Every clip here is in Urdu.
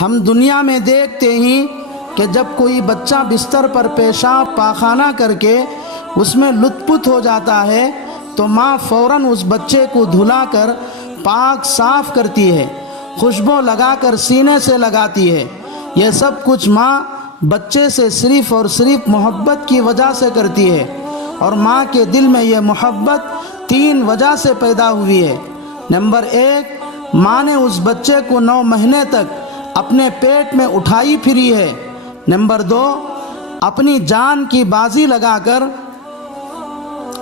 ہم دنیا میں دیکھتے ہیں کہ جب کوئی بچہ بستر پر پیشاب پاخانہ کر کے اس میں لت پت ہو جاتا ہے تو ماں فوراً اس بچے کو دھلا کر پاک صاف کرتی ہے، خوشبو لگا کر سینے سے لگاتی ہے۔ یہ سب کچھ ماں بچے سے صرف اور صرف محبت کی وجہ سے کرتی ہے، اور ماں کے دل میں یہ محبت 3 وجہ سے پیدا ہوئی ہے۔ نمبر 1، ماں نے اس بچے کو 9 مہینے تک اپنے پیٹ میں اٹھائی پھری ہے۔ نمبر 2، اپنی جان کی بازی لگا کر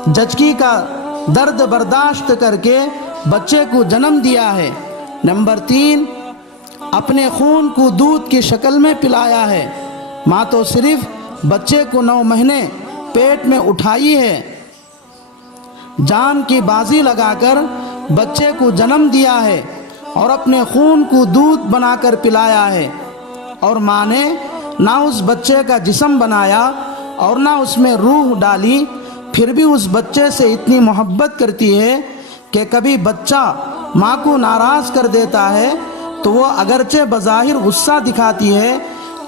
جچکی کا درد برداشت کر کے بچے کو جنم دیا ہے۔ نمبر 3، اپنے خون کو دودھ کی شکل میں پلایا ہے۔ ماں تو صرف بچے کو 9 مہینے پیٹ میں اٹھائی ہے، جان کی بازی لگا کر بچے کو جنم دیا ہے اور اپنے خون کو دودھ بنا کر پلایا ہے، اور ماں نے نہ اس بچے کا جسم بنایا اور نہ اس میں روح ڈالی، پھر بھی اس بچے سے اتنی محبت کرتی ہے کہ کبھی بچہ ماں کو ناراض کر دیتا ہے تو وہ اگرچہ بظاہر غصہ دکھاتی ہے،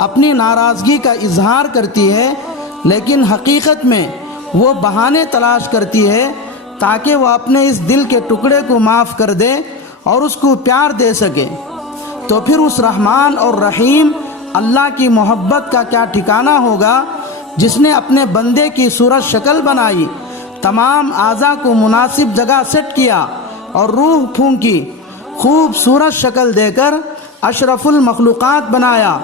اپنی ناراضگی کا اظہار کرتی ہے، لیکن حقیقت میں وہ بہانے تلاش کرتی ہے تاکہ وہ اپنے اس دل کے ٹکڑے کو معاف کر دے اور اس کو پیار دے سکے۔ تو پھر اس رحمان اور رحیم اللہ کی محبت کا کیا ٹھکانہ ہوگا جس نے اپنے بندے کی صورت شکل بنائی، تمام اعضاء کو مناسب جگہ سیٹ کیا اور روح پھونکی، خوبصورت شکل دے کر اشرف المخلوقات بنایا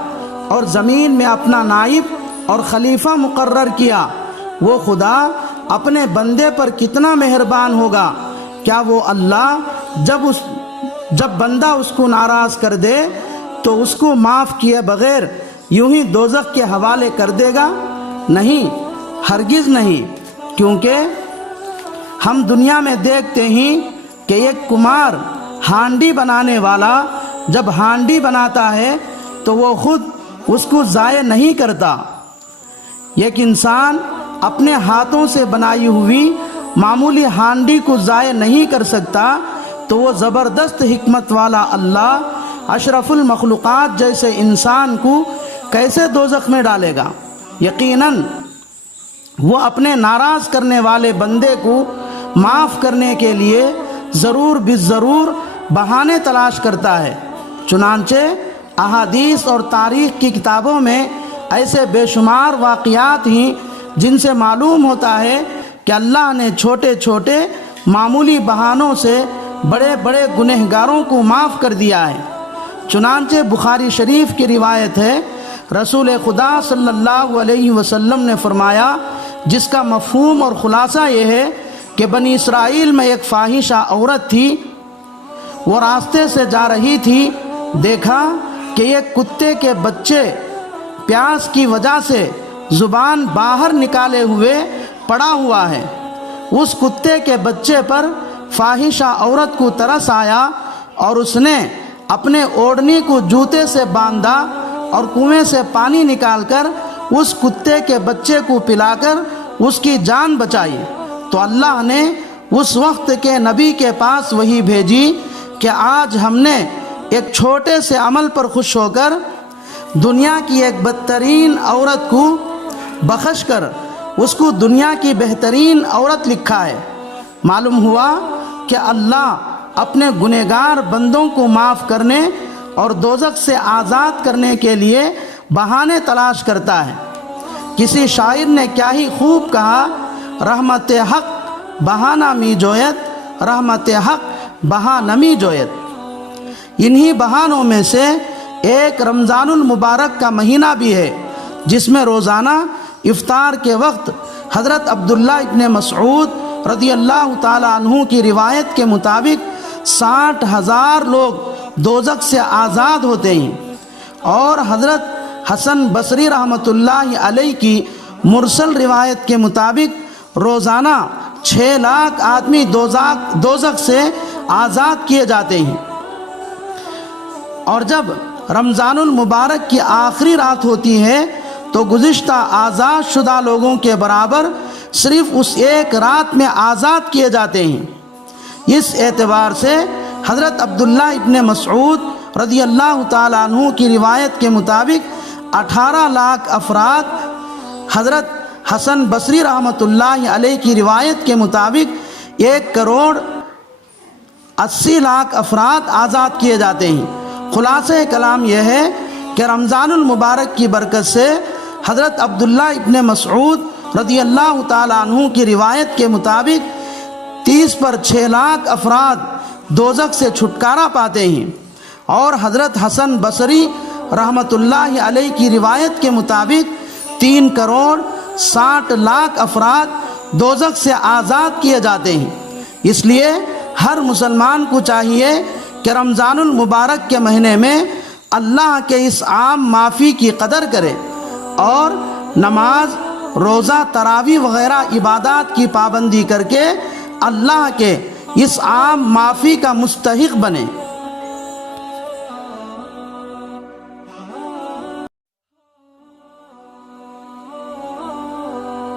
اور زمین میں اپنا نائب اور خلیفہ مقرر کیا۔ وہ خدا اپنے بندے پر کتنا مہربان ہوگا۔ کیا وہ اللہ جب بندہ اس کو ناراض کر دے تو اس کو معاف کیے بغیر یوں ہی دوزخ کے حوالے کر دے گا؟ نہیں، ہرگز نہیں، کیونکہ ہم دنیا میں دیکھتے ہیں کہ ایک کمار ہانڈی بنانے والا جب ہانڈی بناتا ہے تو وہ خود اس کو ضائع نہیں کرتا۔ ایک انسان اپنے ہاتھوں سے بنائی ہوئی معمولی ہانڈی کو ضائع نہیں کر سکتا، تو وہ زبردست حکمت والا اللہ اشرف المخلوقات جیسے انسان کو کیسے دوزخ میں ڈالے گا؟ یقیناً وہ اپنے ناراض کرنے والے بندے کو معاف کرنے کے لیے ضرور بالضرور بہانے تلاش کرتا ہے۔ چنانچہ احادیث اور تاریخ کی کتابوں میں ایسے بے شمار واقعات ہیں جن سے معلوم ہوتا ہے کہ اللہ نے چھوٹے چھوٹے معمولی بہانوں سے بڑے بڑے گنہگاروں کو معاف کر دیا ہے۔ چنانچہ بخاری شریف کی روایت ہے، رسول خدا صلی اللہ علیہ وسلم نے فرمایا، جس کا مفہوم اور خلاصہ یہ ہے کہ بنی اسرائیل میں ایک فاحشہ عورت تھی، وہ راستے سے جا رہی تھی، دیکھا کہ ایک کتے کے بچے پیاس کی وجہ سے زبان باہر نکالے ہوئے پڑا ہوا ہے۔ اس کتے کے بچے پر فاحشہ عورت کو ترس آیا اور اس نے اپنے اوڑھنی کو جوتے سے باندھا اور کنویں سے پانی نکال کر اس کتے کے بچے کو پلا کر اس کی جان بچائی۔ تو اللہ نے اس وقت کے نبی کے پاس وحی بھیجی کہ آج ہم نے ایک چھوٹے سے عمل پر خوش ہو کر دنیا کی ایک بدترین عورت کو بخش کر اس کو دنیا کی بہترین عورت لکھا ہے۔ معلوم ہوا کہ اللہ اپنے گنہگار بندوں کو معاف کرنے اور دوزخ سے آزاد کرنے کے لیے بہانے تلاش کرتا ہے۔ کسی شاعر نے کیا ہی خوب کہا، رحمت حق بہانہ می جویت، رحمت حق بہانہ می جویت۔ انہی بہانوں میں سے ایک رمضان المبارک کا مہینہ بھی ہے، جس میں روزانہ افطار کے وقت حضرت عبداللہ ابن مسعود رضی اللہ تعالی عنہ کی روایت کے مطابق 60,000 لوگ دوزخ سے آزاد ہوتے ہیں، اور حضرت حسن بصری رحمۃ اللہ علیہ کی مرسل روایت کے مطابق روزانہ 6 لاکھ آدمی دوزخ سے آزاد کیے جاتے ہیں۔ اور جب رمضان المبارک کی آخری رات ہوتی ہے تو گزشتہ آزاد شدہ لوگوں کے برابر صرف اس ایک رات میں آزاد کیے جاتے ہیں۔ اس اعتبار سے حضرت عبداللہ ابن مسعود رضی اللہ تعالیٰ عنہ کی روایت کے مطابق 18 لاکھ افراد، حضرت حسن بصری رحمۃ اللہ علیہ کی روایت کے مطابق 1 کروڑ 80 لاکھ افراد آزاد کیے جاتے ہیں۔ خلاصہ کلام یہ ہے کہ رمضان المبارک کی برکت سے حضرت عبداللہ ابن مسعود رضی اللہ تعالیٰ عنہ کی روایت کے مطابق 30 پر 6 لاکھ افراد دوزخ سے چھٹکارا پاتے ہیں، اور حضرت حسن بصری رحمۃ اللہ علیہ کی روایت کے مطابق 3 کروڑ 60 لاکھ افراد دوزخ سے آزاد کیے جاتے ہیں۔ اس لیے ہر مسلمان کو چاہیے کہ رمضان المبارک کے مہینے میں اللہ کے اس عام معافی کی قدر کرے اور نماز، روزہ، تراویح وغیرہ عبادات کی پابندی کر کے اللہ کے اس عام معافی کا مستحق بنے۔